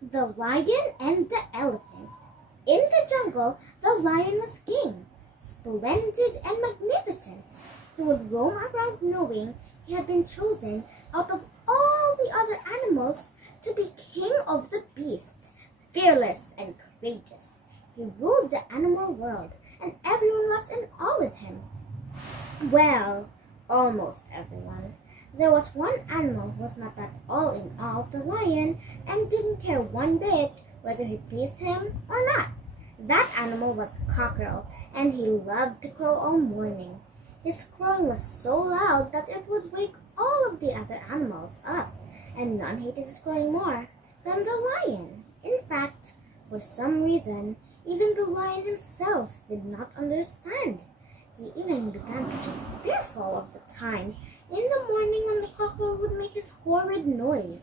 The Lion and the Elephant. In the jungle, the lion was king, splendid and magnificent. He would roam around knowing he had been chosen out of all the other animals to be king of the beasts, fearless and courageous. He ruled the animal world, and everyone was in awe with him. Well, almost everyone. There was one animal who was not at all in awe of the lion and didn't care one bit whether he pleased him or not. That animal was a cockerel, and he loved to crow all morning. His crowing was so loud that it would wake all of the other animals up, and none hated his crowing more than the lion. In fact, for some reason, even the lion himself did not understand. He even began to get fearful of the time in the morning when the cockerel would make his horrid noise.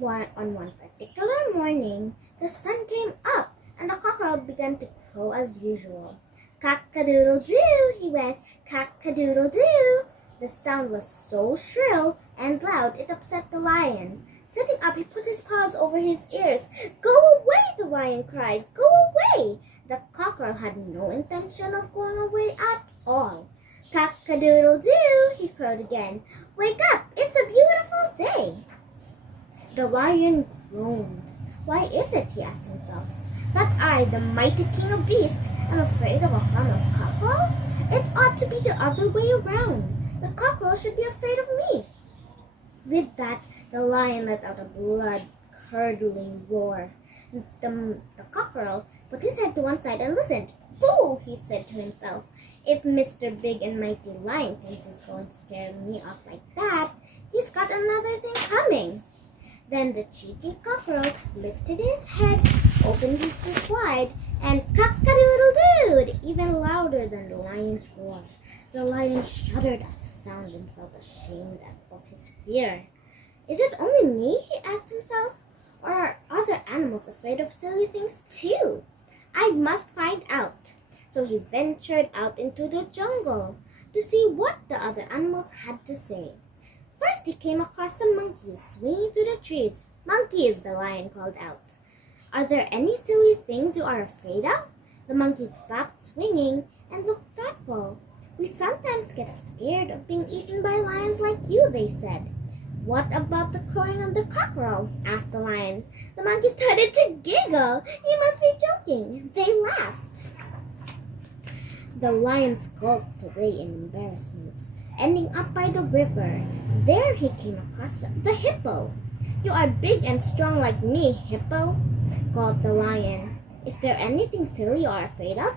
On one particular morning, the sun came up and the cockerel began to crow as usual. "Cock-a-doodle-doo," he went, "cock-a-doodle-doo." The sound was so shrill and loud it upset the lion. Sitting up, he put his paws over his ears. "Go away!" the lion cried. "Go away!" The cockerel had no intention of going away at all. "Cock-a-doodle-doo," he crowed again. "Wake up! It's a beautiful day!" The lion groaned. "Why is it," he asked himself, "that I, the mighty king of beasts, am afraid of a harmless cockerel? It ought to be the other way around. The cockerel should be afraid of me." With that, the lion let out a blood-curdling roar. The cockerel put his head to one side and listened. "Boo!" he said to himself. "If Mr. Big and Mighty Lion thinks he's going to scare me off like that, he's got another thing coming." Then the cheeky cockerel lifted his head, opened his beak wide, and cock-a-doodle-dooed even louder than the lion's roar. The lion shuddered at the sound and felt ashamed of his fear. "Is it only me?" he asked himself. "Or are other animals afraid of silly things too? I must find out." So he ventured out into the jungle to see what the other animals had to say. First he came across some monkeys swinging through the trees. "Monkeys," the lion called out, "are there any silly things you are afraid of?" The monkeys stopped swinging and looked thoughtful. "We sometimes get scared of being eaten by lions like you," they said. "What about the crowing of the cockerel?" asked the lion. The monkeys started to giggle. "You must be joking." They laughed. The lion skulked away in embarrassment, ending up by the river. There he came across the hippo. "You are big and strong like me, hippo," called the lion. "Is there anything silly you are afraid of?"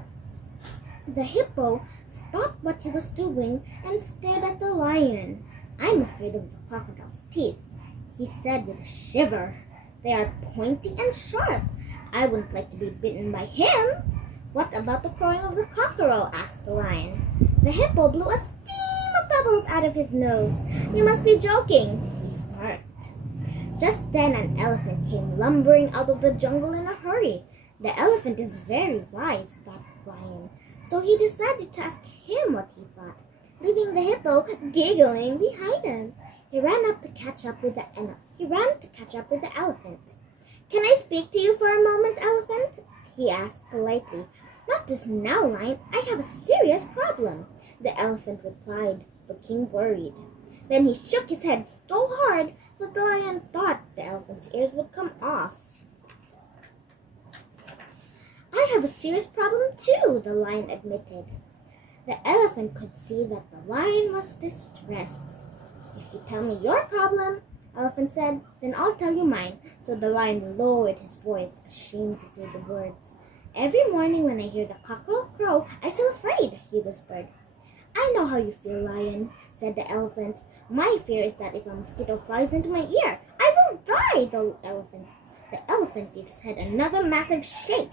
The hippo stopped what he was doing and stared at the lion. "I'm afraid of the crocodile's teeth," he said with a shiver. "They are pointy and sharp. I wouldn't like to be bitten by him." "What about the crowing of the cockerel?" asked the lion. The hippo blew a stream of bubbles out of his nose. "You must be joking," he smirked. Just then an elephant came lumbering out of the jungle in a hurry. The elephant is very wise, thought the lion, so he decided to ask him what he thought, leaving the hippo giggling behind him. He ran to catch up with the elephant. "Can I speak to you for a moment, elephant?" he asked politely. "Not just now, lion. I have a serious problem," the elephant replied, looking worried. Then he shook his head so hard that the lion thought the elephant's ears would come off. "I have a serious problem too," the lion admitted. The elephant could see that the lion was distressed. "If you tell me your problem," the elephant said, "then I'll tell you mine." So the lion lowered his voice, ashamed to say the words. "Every morning when I hear the cockerel crow, I feel afraid," he whispered. "I know how you feel, lion," said the elephant. "My fear is that if a mosquito flies into my ear, I will die." The elephant gave his head another massive shake.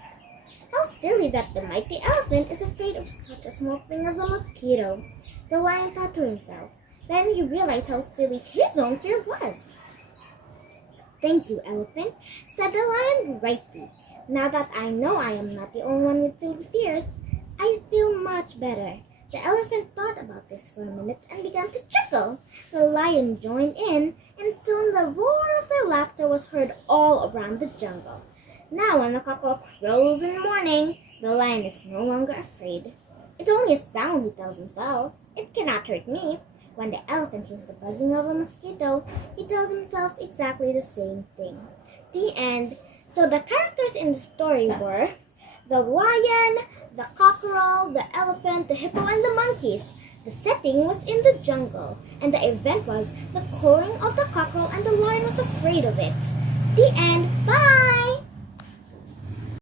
How silly that the mighty elephant is afraid of such a small thing as a mosquito, the lion thought to himself. Then he realized how silly his own fear was. "Thank you, elephant," said the lion brightly. "Now that I know I am not the only one with silly fears, I feel much better. The elephant thought about this for a minute and began to chuckle. The lion joined in, and soon the roar of their laughter was heard all around the jungle. Now when the cockerel crows in the morning, the lion is no longer afraid. It's only a sound, he tells himself. It cannot hurt me. When the elephant hears the buzzing of a mosquito, he tells himself exactly the same thing. The end. So the characters in the story were the lion, the cockerel, the elephant, the hippo, and the monkeys. The setting was in the jungle, and the event was the crowing of the cockerel, and the lion was afraid of it. The end. Bye!